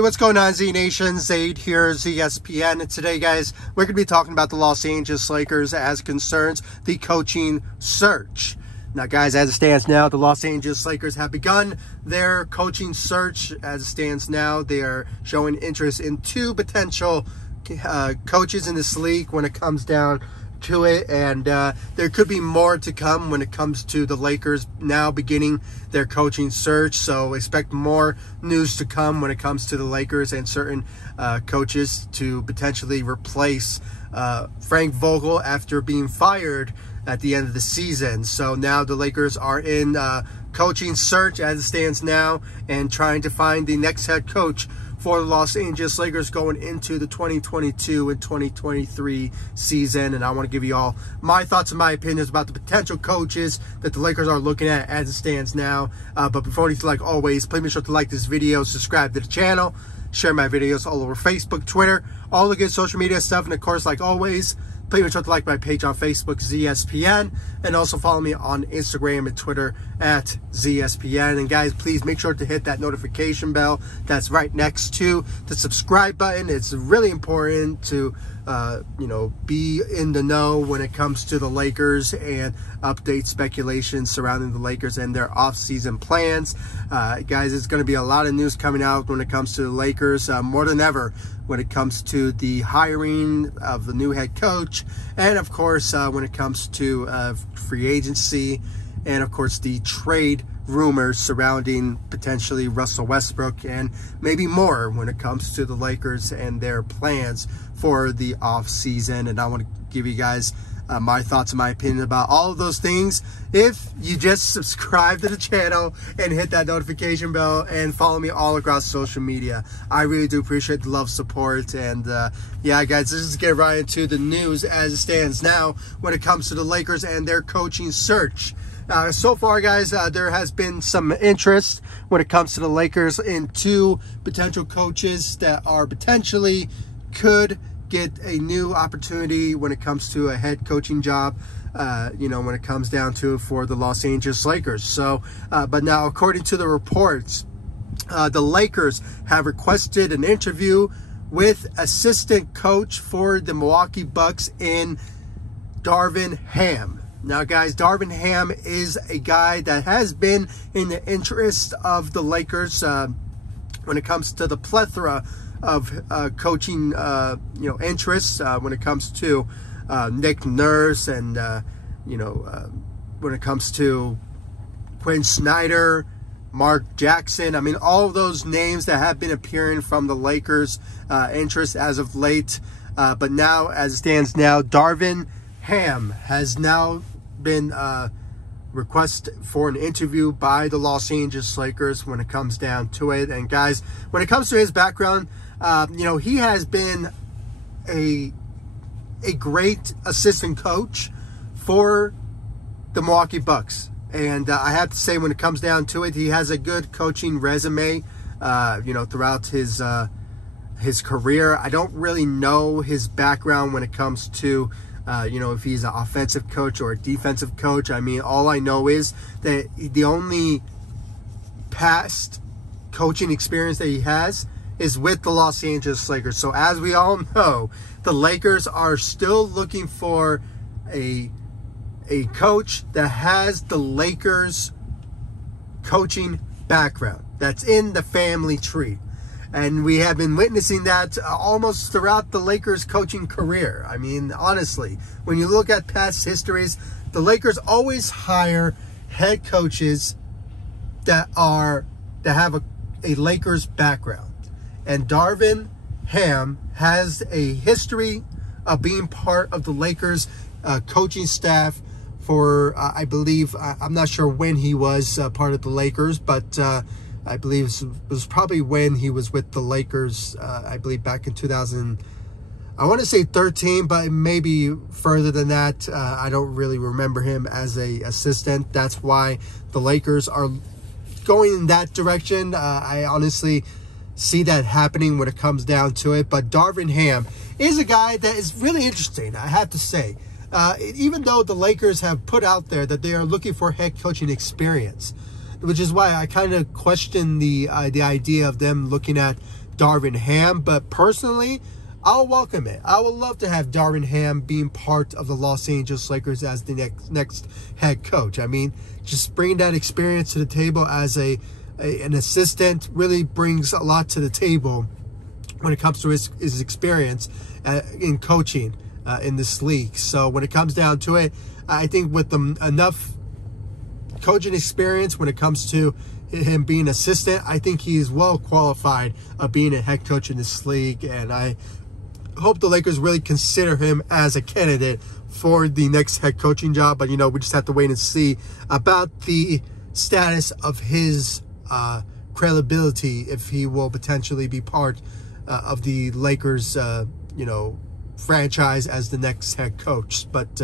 Hey, what's going on, Z Nation? Zaid here, ESPN. And today, guys, we're going to be talking about the Los Angeles Lakers as concerns the coaching search. Now, guys, as it stands now, the Los Angeles Lakers have begun their coaching search. As it stands now, they are showing interest in two potential coaches in this league when it comes down to it, and there could be more to come when it comes to the Lakers now beginning their coaching search. So expect more news to come when it comes to the Lakers and certain coaches to potentially replace Frank Vogel after being fired at the end of the season. So now the Lakers are in coaching search as it stands now and trying to find the next head coach for the Los Angeles Lakers going into the 2022 and 2023 season. And I want to give you all my thoughts and my opinions about the potential coaches that the Lakers are looking at as it stands now. But before anything, like always, please make sure to like this video, subscribe to the channel, share my videos all over Facebook, Twitter, all the good social media stuff. And of course, like always, please make sure to like my page on Facebook, ZSPN, and also follow me on Instagram and Twitter at ZSPN. And guys, please make sure to hit that notification bell that's right next to the subscribe button. It's really important to be in the know when it comes to the Lakers and update speculation surrounding the Lakers and their off-season plans. Guys, it's going to be a lot of news coming out when it comes to the Lakers, more than ever when it comes to the hiring of the new head coach, and of course when it comes to free agency, and of course the trade rumors surrounding potentially Russell Westbrook and maybe more when it comes to the Lakers and their plans for the off season. And I want to give you guys my thoughts and my opinion about all of those things if you just subscribe to the channel and hit that notification bell and follow me all across social media. I really do appreciate the love, support, and yeah, guys, let's just get right into the news as it stands now when it comes to the Lakers and their coaching search. So far, guys, there has been some interest when it comes to the Lakers in two potential coaches that are potentially could get a new opportunity when it comes to a head coaching job, when it comes down to it for the Los Angeles Lakers. So, but now, according to the reports, the Lakers have requested an interview with assistant coach for the Milwaukee Bucks in Darvin Ham. Now, guys, Darvin Ham is a guy that has been in the interest of the Lakers when it comes to the plethora of coaching, interests when it comes to Nick Nurse and, when it comes to Quin Snyder, Mark Jackson. I mean, all of those names that have been appearing from the Lakers' interest as of late. But now, as it stands now, Darvin Ham has now been requested for an interview by the Los Angeles Lakers when it comes down to it. And guys, when it comes to his background, he has been a great assistant coach for the Milwaukee Bucks. And I have to say, when it comes down to it, he has a good coaching resume, throughout his career. I don't really know his background when it comes to if he's an offensive coach or a defensive coach. I mean, all I know is that the only past coaching experience that he has is with the Los Angeles Lakers. So as we all know, the Lakers are still looking for a coach that has the Lakers coaching background, that's in the family tree. And we have been witnessing that almost throughout the Lakers coaching career. I mean, honestly, when you look at past histories, the Lakers always hire head coaches that have a Lakers background. And Darvin Ham has a history of being part of the Lakers coaching staff for, I believe, I'm not sure when he was part of the Lakers, but I believe it was probably when he was with the Lakers, I believe back in 2000, I want to say 13, but maybe further than that. I don't really remember him as a assistant. That's why the Lakers are going in that direction. I honestly see that happening when it comes down to it. But Darvin Ham is a guy that is really interesting, I have to say. Even though the Lakers have put out there that they are looking for head coaching experience, which is why I kind of question the idea of them looking at Darvin Ham, but personally, I'll welcome it. I would love to have Darvin Ham being part of the Los Angeles Lakers as the next head coach. I mean, just bringing that experience to the table as an assistant really brings a lot to the table when it comes to his experience in coaching in this league. So when it comes down to it, I think with enough coaching experience when it comes to him being assistant, I think he's well qualified of being a head coach in this league, and I hope the Lakers really consider him as a candidate for the next head coaching job. But, we just have to wait and see about the status of his credibility, if he will potentially be part of the Lakers, franchise as the next head coach. But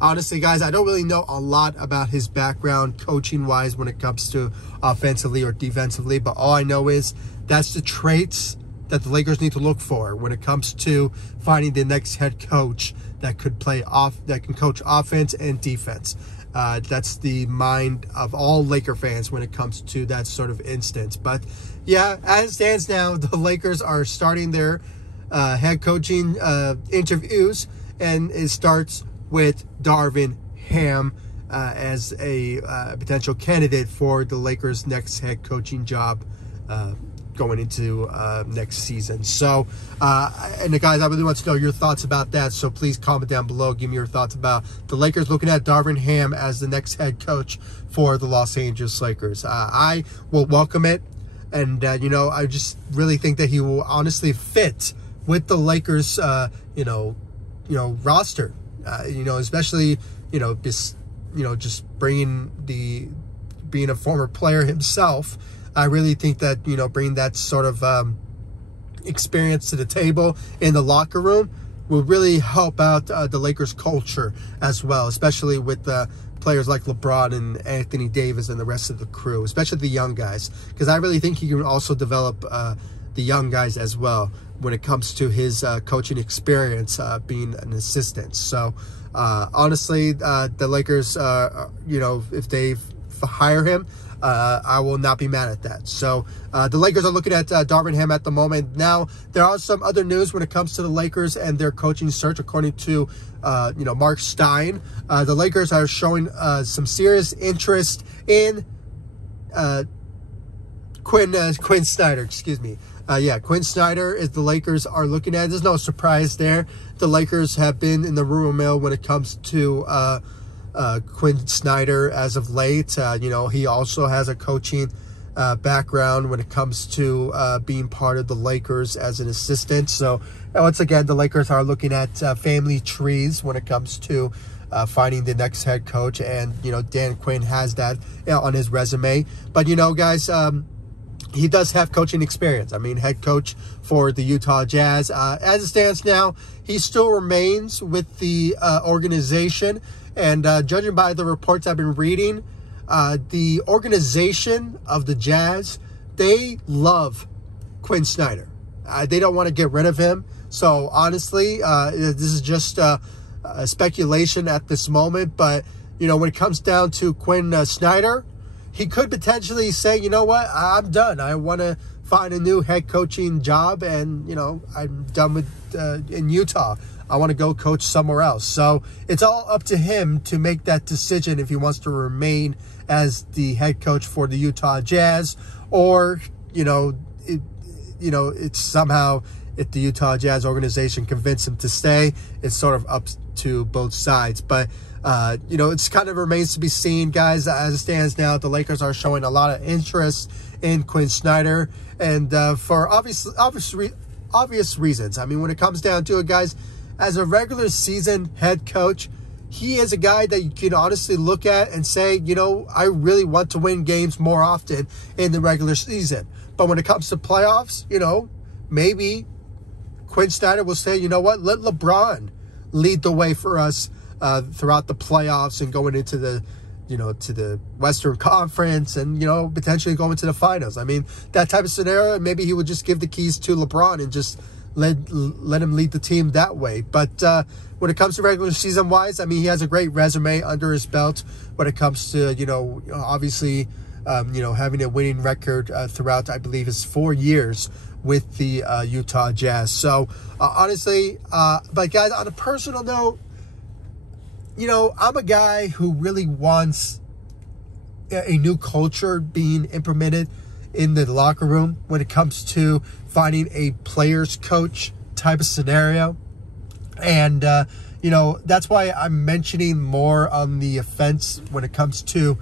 honestly, guys, I don't really know a lot about his background coaching-wise when it comes to offensively or defensively, but all I know is that's the traits that the Lakers need to look for when it comes to finding the next head coach that can coach offense and defense. That's the mind of all Laker fans when it comes to that sort of instance. But yeah, as it stands now, the Lakers are starting their head coaching interviews, and it starts with Darvin Ham as a potential candidate for the Lakers' next head coaching job going into next season. So, and guys, I really want to know your thoughts about that. So please comment down below. Give me your thoughts about the Lakers looking at Darvin Ham as the next head coach for the Los Angeles Lakers. I will welcome it. And, I just really think that he will honestly fit with the Lakers, roster, especially, just being a former player himself. I really think that, bringing that sort of experience to the table in the locker room will really help out the Lakers culture as well, especially with players like LeBron and Anthony Davis and the rest of the crew, especially the young guys, because I really think he can also develop the young guys as well when it comes to his coaching experience being an assistant. So honestly, the Lakers, if they hire him, I will not be mad at that. So the Lakers are looking at Darvin Ham at the moment. Now, there are some other news when it comes to the Lakers and their coaching search. According to, Mark Stein, the Lakers are showing some serious interest in Quin Snyder, excuse me. Quin Snyder is the Lakers are looking at. There's no surprise there. The Lakers have been in the rumor mill when it comes to Quin Snyder as of late. He also has a coaching background when it comes to being part of the Lakers as an assistant. So once again, the Lakers are looking at family trees when it comes to finding the next head coach. And, Dan Quinn has that on his resume. But, guys, he does have coaching experience. I mean, head coach for the Utah Jazz. As it stands now, he still remains with the organization. And judging by the reports I've been reading, the organization of the Jazz, they love Quin Snyder. They don't want to get rid of him. So, honestly, this is just a speculation at this moment. But, when it comes down to Quin Snyder, he could potentially say, you know what, I'm done. I want to find a new head coaching job, and, I'm done with in Utah. I want to go coach somewhere else. So it's all up to him to make that decision if he wants to remain as the head coach for the Utah Jazz, or, it's somehow, if the Utah Jazz organization convince him to stay, it's sort of up to both sides. But, it's kind of remains to be seen, guys. As it stands now, the Lakers are showing a lot of interest in Quin Snyder, and for obvious reasons. I mean, when it comes down to it, guys, as a regular season head coach, he is a guy that you can honestly look at and say, I really want to win games more often in the regular season. But when it comes to playoffs, maybe Quin Snyder will say, what, let LeBron lead the way for us throughout the playoffs and going into the, to the Western Conference and, potentially going to the finals. I mean, that type of scenario, maybe he would just give the keys to LeBron and just let him lead the team that way. But when it comes to regular season wise, I mean, he has a great resume under his belt when it comes to, obviously, having a winning record throughout, I believe, his 4 years with the Utah Jazz. So honestly, but guys, on a personal note, you know, I'm a guy who really wants a new culture being implemented in the locker room when it comes to finding a player's coach type of scenario. And, you know, that's why I'm mentioning more on the offense when it comes to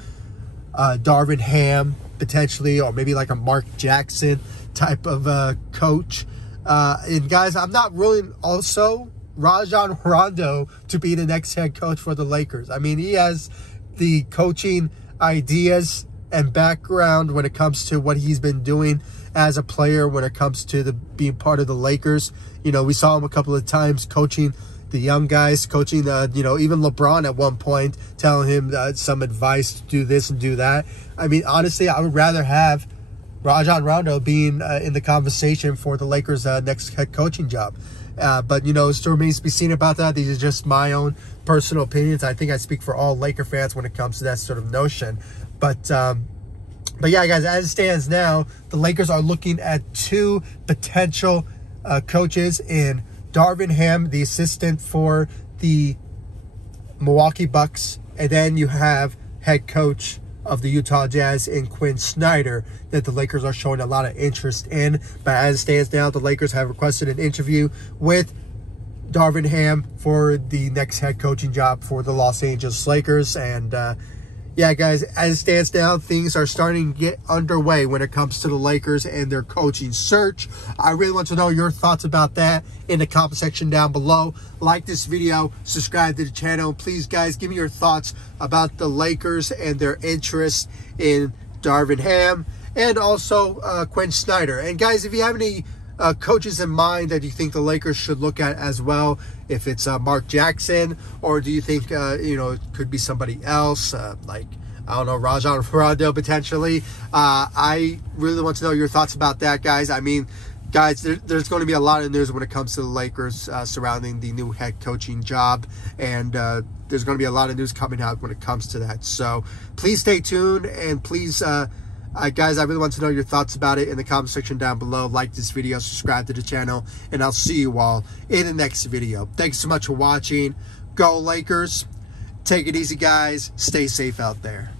Darvin Ham, potentially, or maybe like a Mark Jackson type of coach. And guys, I'm not ruling also Rajon Rondo to be the next head coach for the Lakers. I mean, he has the coaching ideas and background when it comes to what he's been doing as a player when it comes to being part of the Lakers. You know, we saw him a couple of times coaching the young guys, coaching, you know, even LeBron at one point, telling him some advice to do this and do that. I mean, honestly, I would rather have Rajon Rondo being in the conversation for the Lakers' next head coaching job. But, you know, it still remains to be seen about that. These are just my own personal opinions. I think I speak for all Laker fans when it comes to that sort of notion. But yeah, guys, as it stands now, the Lakers are looking at two potential coaches in Darvin Ham, the assistant for the Milwaukee Bucks, and then you have head coach of the Utah Jazz in Quin Snyder that the Lakers are showing a lot of interest in. But as it stands now, the Lakers have requested an interview with Darvin Ham for the next head coaching job for the Los Angeles Lakers. And yeah, guys, as it stands now, things are starting to get underway when it comes to the Lakers and their coaching search. I really want to know your thoughts about that in the comment section down below. Like this video, subscribe to the channel. Please, guys, give me your thoughts about the Lakers and their interest in Darvin Ham and also Quin Snyder. And, guys, if you have any coaches in mind that you think the Lakers should look at as well, if it's Mark Jackson, or do you think you know, it could be somebody else, like, I don't know, Rajon Rondo potentially. I really want to know your thoughts about that, guys. I mean, guys, there's going to be a lot of news when it comes to the Lakers surrounding the new head coaching job, and there's going to be a lot of news coming out when it comes to that. So please stay tuned, and please guys, I really want to know your thoughts about it in the comment section down below. Like this video, subscribe to the channel, and I'll see you all in the next video. Thanks so much for watching. Go Lakers. Take it easy, guys. Stay safe out there.